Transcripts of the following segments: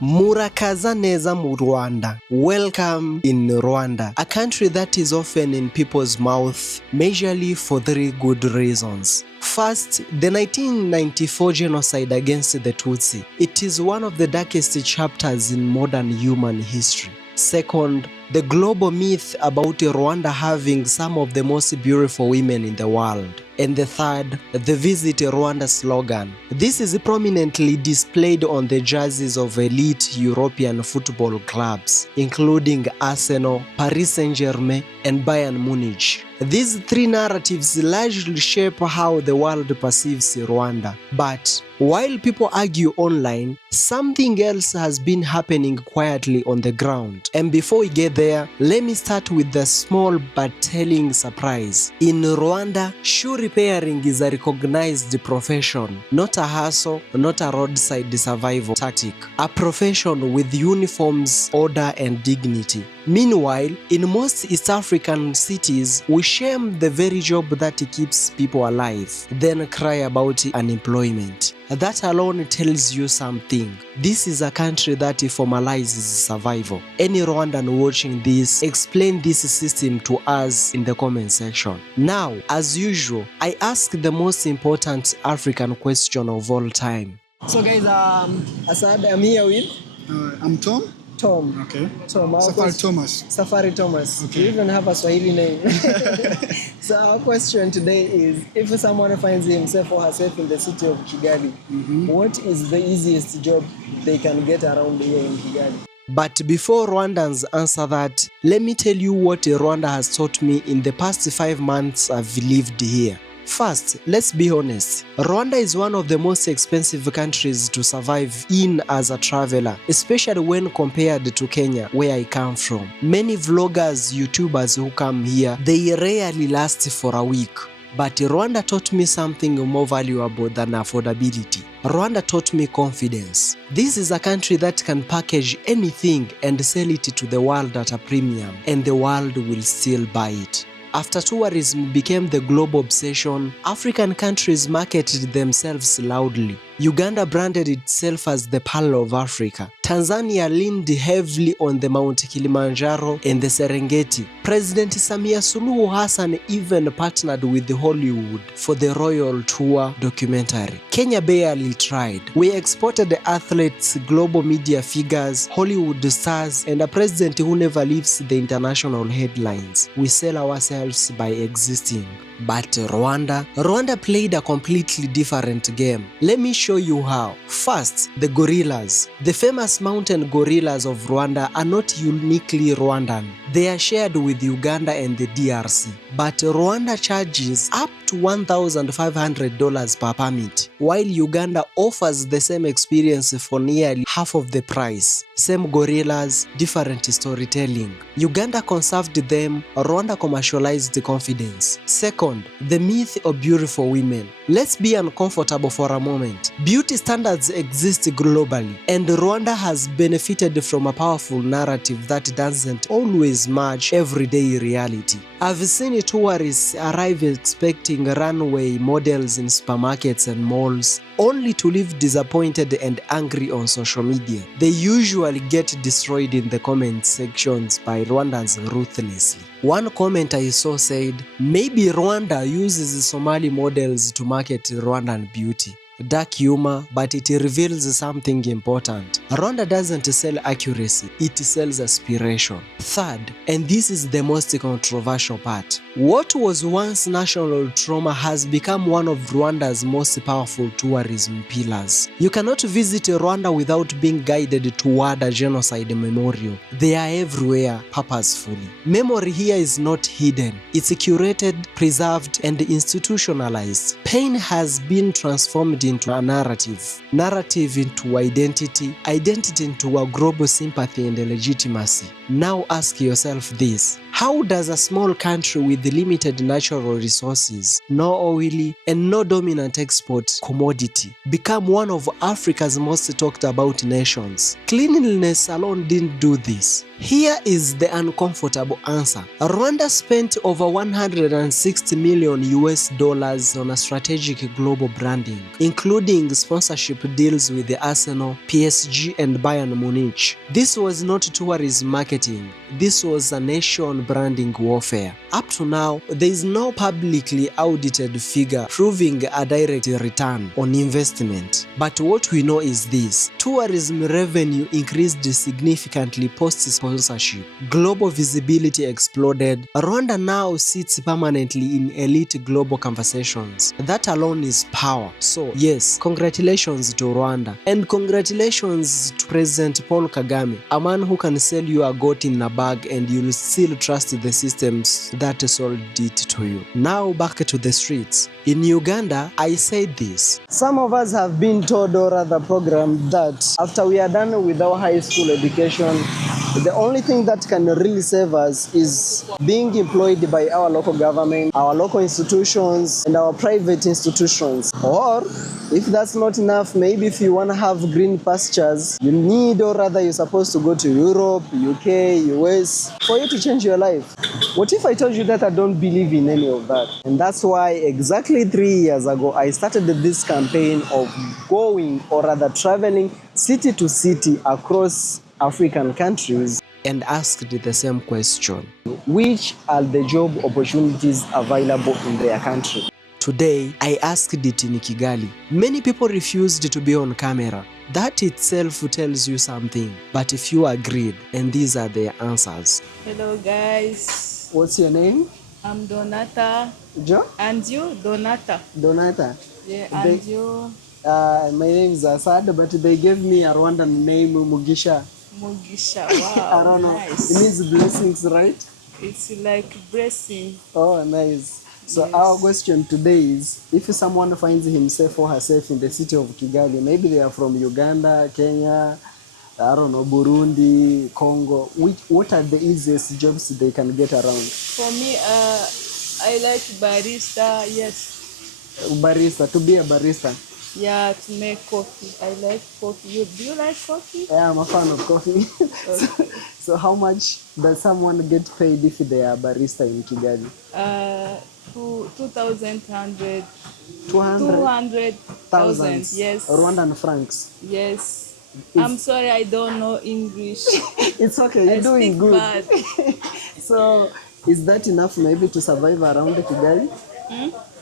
Murakaza neza mu Rwanda. Welcome in Rwanda, a country that is often in people's mouth, majorly for three good reasons. First, the 1994 genocide against the Tutsi. It is one of the darkest chapters in modern human history. Second, the global myth about Rwanda having some of the most beautiful women in the world. And the third, the Visit Rwanda slogan. This is prominently displayed on the jerseys of elite European football clubs, including Arsenal, Paris Saint-Germain, and Bayern Munich. These three narratives largely shape how the world perceives Rwanda. But while people argue online, something else has been happening quietly on the ground. And before we get there, let me start with the small but telling surprise. In Rwanda, shoe repairing is a recognized profession, not a hustle, not a roadside survival tactic. A profession with uniforms, order, and dignity. Meanwhile, in most East African cities, we shame the very job that keeps people alive, then cry about unemployment. That alone tells you something. This is a country that formalizes survival. Any Rwandan watching this, explain this system to us in the comment section. Now, as usual, I ask the most important African question of all time. So guys, Asad, I'm here with? I'm Tom. Tom. Okay. Tom. Safari Thomas. Safari Thomas. Okay. You even have a Swahili name. So our question today is, if someone finds himself or herself in the city of Kigali, what is the easiest job they can get around here in Kigali? But before Rwandans answer that, let me tell you what Rwanda has taught me in the past 5 months I've lived here. First, let's be honest. Rwanda is one of the most expensive countries to survive in as a traveler, especially when compared to Kenya, where I come from. Many vloggers, YouTubers who come here, they rarely last for a week. But Rwanda taught me something more valuable than affordability. Rwanda taught me confidence. This is a country that can package anything and sell it to the world at a premium, and the world will still buy it. After tourism became the global obsession, African countries marketed themselves loudly. Uganda branded itself as the Pearl of Africa. Tanzania leaned heavily on the Mount Kilimanjaro and the Serengeti. President Samia Suluhu Hassan even partnered with Hollywood for the Royal Tour documentary. Kenya barely tried. We exported athletes, global media figures, Hollywood stars, and a president who never leaves the international headlines. We sell ourselves by existing. But Rwanda played a completely different game. Let me show you how. First, the gorillas. The famous mountain gorillas of Rwanda are not uniquely Rwandan. They are shared with Uganda and the DRC. But Rwanda charges up to $1,500 per permit, while Uganda offers the same experience for nearly half of the price. Same gorillas, different storytelling. Uganda conserved them, Rwanda commercialized the confidence. Second, the myth of beautiful women. Let's be uncomfortable for a moment. Beauty standards exist globally, and Rwanda has benefited from a powerful narrative that doesn't always match everyday reality. I've seen tourists arrive expecting runway models in supermarkets and malls, only to leave disappointed and angry on social media. They usually get destroyed in the comment sections by Rwandans ruthlessly. One comment I saw said, maybe Rwanda uses Somali models to market Rwandan beauty. Dark humor, but it reveals something important. Rwanda doesn't sell accuracy, it sells aspiration. Third, and this is the most controversial part, what was once national trauma has become one of Rwanda's most powerful tourism pillars. You cannot visit Rwanda without being guided toward a genocide memorial. They are everywhere purposefully. Memory here is not hidden. It's curated, preserved, and institutionalized. Pain has been transformed into a narrative into identity into a global sympathy and legitimacy. Now ask yourself this: how does a small country with limited natural resources, no oily and no dominant export commodity, become one of Africa's most talked about nations? Cleanliness alone didn't do this. Here is the uncomfortable answer. Rwanda spent over $160 million on a strategic global branding, including sponsorship deals with the Arsenal, PSG, PSG and Bayern Munich. This was not tourism marketing, this was a nation branding warfare. Up to now, there is no publicly audited figure proving a direct return on investment. But what we know is this: tourism revenue increased significantly post-sponsorship. Global visibility exploded. Rwanda now sits permanently in elite global conversations. That alone is power. So yes, congratulations to Rwanda. And congratulations to President Paul Kagame, a man who can sell you a goat in a bag and you'll still trust the systems that sold it to you. Now back to the streets. In Uganda, I said this: Some of us have been told or rather programmed that after we are done with our high school education, the only thing that can really save us is being employed by our local government, our local institutions, and our private institutions. Or if that's not enough, maybe if you want to have green pastures, you need, or rather you're supposed to go to Europe, UK, US for you to change your life. What if I told you that I don't believe in any of that? And that's why exactly 3 years ago, I started this campaign of going, or rather traveling city to city across African countries and asked the same question: which are the job opportunities available in their country? Today, I asked it in Kigali. Many people refused to be on camera. That itself tells you something. But if you agreed, and these are their answers. Hello guys, What's your name? I'm Donata. Joe? And you? Donata. Donata. Yeah, and you? My name is Asad, but they gave me a Rwandan name, Mugisha. Mugisha. I Wow, don't know. nice. It means blessings, right? It's like blessing. Oh, nice. So Yes. our question today is, if someone finds himself or herself in the city of Kigali, maybe they are from Uganda, Kenya, I don't know, Burundi, Congo, what are the easiest jobs they can get around? For me, I like barista. Yes. Barista, to be a barista. Yeah, to make coffee. I like coffee. Do you like coffee? Yeah, I'm a fan of coffee. So how much does someone get paid if they are barista in Kigali? 2,100. 200,000. 200,000. Yes. Rwandan francs. Yes. I'm sorry, I don't know English. It's okay, you're I doing speak good. bad. So is that enough maybe to survive around Kigali?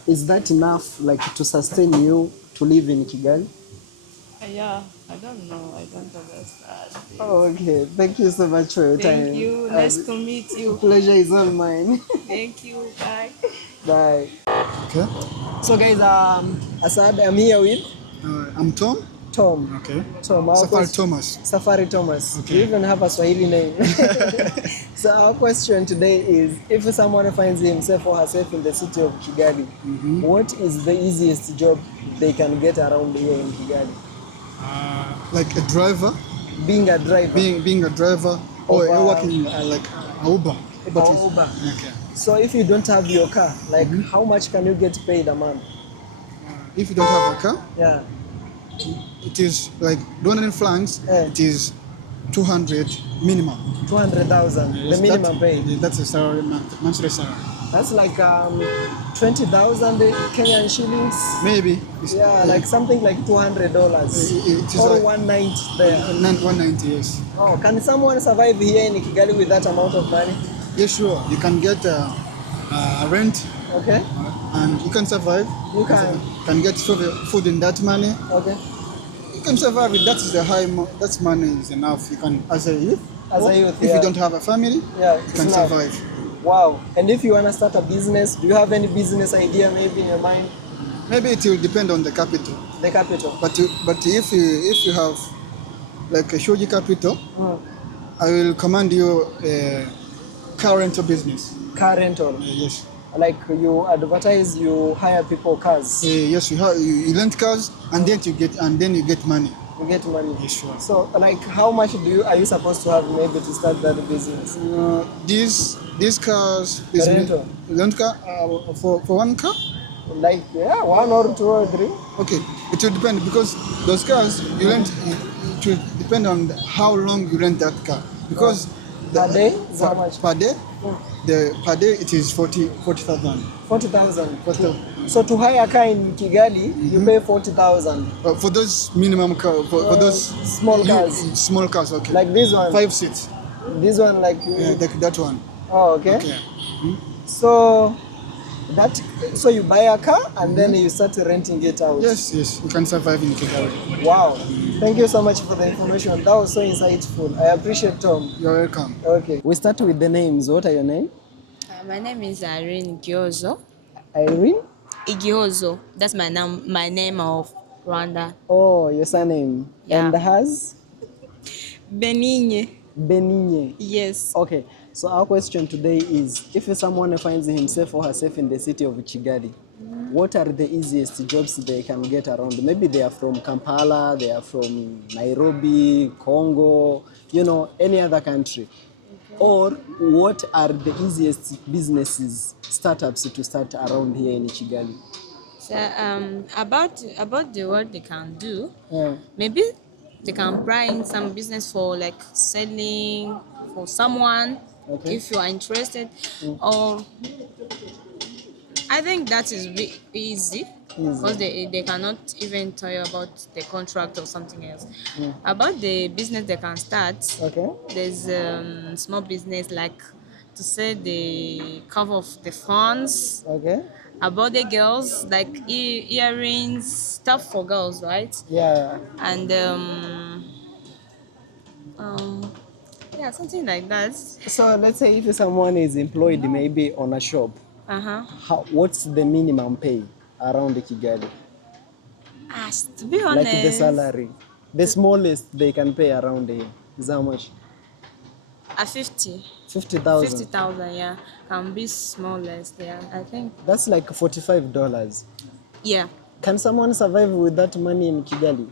Is that enough like to sustain you to live in Kigali? Yeah, I don't know. I don't understand. Oh, okay. Thank you so much for your time. Thank you. Nice to meet you. Pleasure is all mine. Thank you. Bye. Bye. Okay. So guys, Asad, I'm here with I'm Tom. Tom. Okay. Tom, our Safari question- Thomas. Safari Thomas. Okay. You even have a Swahili name. So our question today is, if someone finds himself or herself in the city of Kigali, what is the easiest job they can get around here in Kigali? Like a driver, Being a driver. being a driver, or Of, working like a Uber. That is- Uber. Okay. So if you don't have your car, like how much can you get paid a month? If you don't have a car, Yeah. it is like Rwandan francs. Yeah. It is 200 minimum. 200,000, the minimum pay. That's a salary, monthly salary. That's like 20,000 Kenyan shillings. Maybe. Yeah, like something like $200 It is or like 190 there. 190. Yes. Oh, can someone survive here in Kigali with that amount of money? Yes, sure. You can get a rent, Okay, and you can survive. you can. Can get food in that money. Okay, You can survive it. That is a that's money is enough. You can, as a youth. As a youth, If yeah. you don't have a family, yeah, you it's can enough. survive. Wow. And if you want to start a business, do you have any business idea maybe in your mind? Maybe it will depend on the capital. The capital. But if you have like a huge capital, Mm. I will command you a car rental business. Car rental. Yes. Like you advertise, you hire people cars. Yes, you rent cars, and then you get money. You get money. Yes, sure. So like how much are you supposed to have maybe to start that business? These cars, Rental. rent car for one car. Like yeah, 1 or 2 or 3. Okay, it will depend because those cars you rent. It will depend on how long you rent that car because Per day is how much? per day. The per day it is 40,000. 40,000. 40,000. So to hire a car in Kigali, you pay 40,000. For those minimum car, for those small cars. Small cars, okay. Like this one. 5 seats. This one, like. That one. Oh, okay. Okay. So so you buy a car and then you start renting it out. Yes, you can survive in Kigali. Wow. Thank you so much for the information. That was so insightful. I appreciate Tom. You're welcome. Okay. We start with the names. What are your name? My name is Irene Gyozo. Irene? Igiozo. That's my name of Rwanda. Oh, your surname. Yeah. And hers? Beninye. Beninye. Yes. Okay. So our question today is, if someone finds himself or herself in the city of Kigali, what are the easiest jobs they can get around? Maybe they are from Kampala, they are from Nairobi, Congo, any other country. Or what are the easiest businesses, startups to start around here in Kigali? So about the work they can do, Yeah. maybe they can bring some business for like selling for someone. Okay. If you are interested, or I think that is easy because they cannot even tell you about the contract or something else. About the business they can start, Okay. there's small business like to sell the cover of the phones. Okay. About the girls, like earrings, stuff for girls, right? Yeah. And yeah, something like that. So let's say if someone is employed maybe on a shop, what's the minimum pay around Kigali? To be honest, Like the salary, the smallest they can pay around here is how much? 50. 50,000. 50,000, yeah. Can be smallest, yeah, I think. That's like $45. Yeah. Can someone survive with that money in Kigali?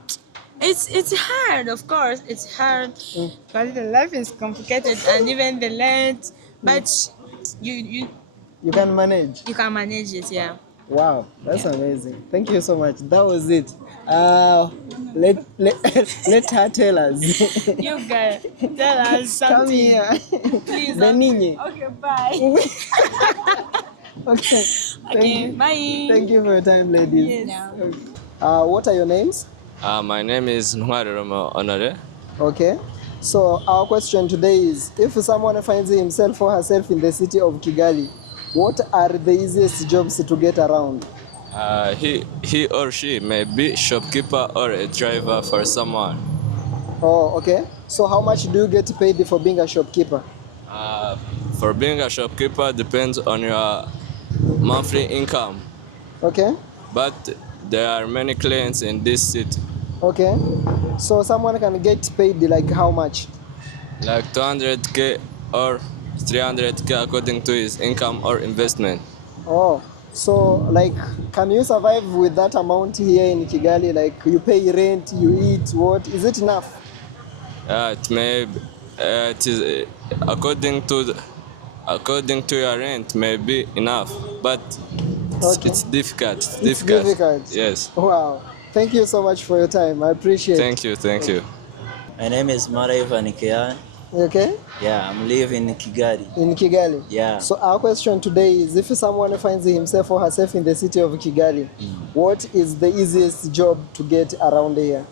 It's hard, of course. It's hard because the life is complicated and even the land, but you can manage. You can manage it, yeah. Wow, that's amazing. Thank you so much. That was it. Let her tell us. You guys, tell us something. Come here. Please. Beninye. Okay, bye. Okay. Okay, bye. Thank you for your time, ladies. Yes. What are your names? My name is Ntwari Honore. Okay. So our question today is, if someone finds himself or herself in the city of Kigali, what are the easiest jobs to get around? He or she may be shopkeeper or a driver for someone. Oh, okay. So how much do you get paid for being a shopkeeper? For being a shopkeeper depends on your monthly income. Okay. But there are many clients in this city. Okay. So someone can get paid like how much? Like 200k or 300k according to his income or investment. Oh, so like, can you survive with that amount here in Kigali? Like, you pay rent, you eat, what? Is it enough? It is according to your rent may be enough, but it's difficult. It's difficult. Yes. Wow. Thank you so much for your time. I appreciate it. Thank you. My name is Maraiva Nikean. Okay? Yeah, I'm living in Kigali. In Kigali? Yeah. So our question today is, if someone finds himself or herself in the city of Kigali, what is the easiest job to get around here?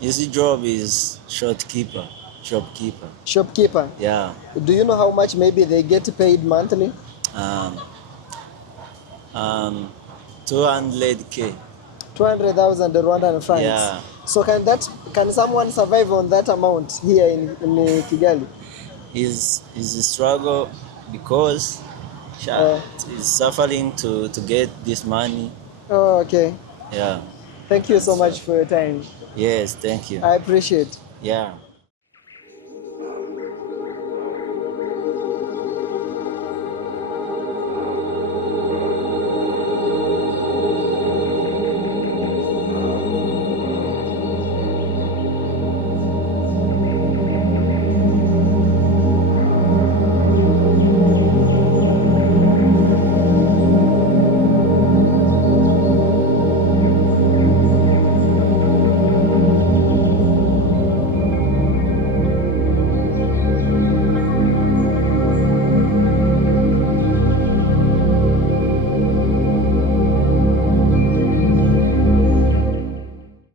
Easy job is shopkeeper. Shopkeeper? Yeah. Do you know how much maybe they get paid monthly? 200k. 200,000 Rwandan francs. Yeah. So can someone survive on that amount here in Kigali? Is a struggle because is suffering to get this money. Oh, okay. Yeah. Thank you so much for your time. Yes, thank you. I appreciate. Yeah.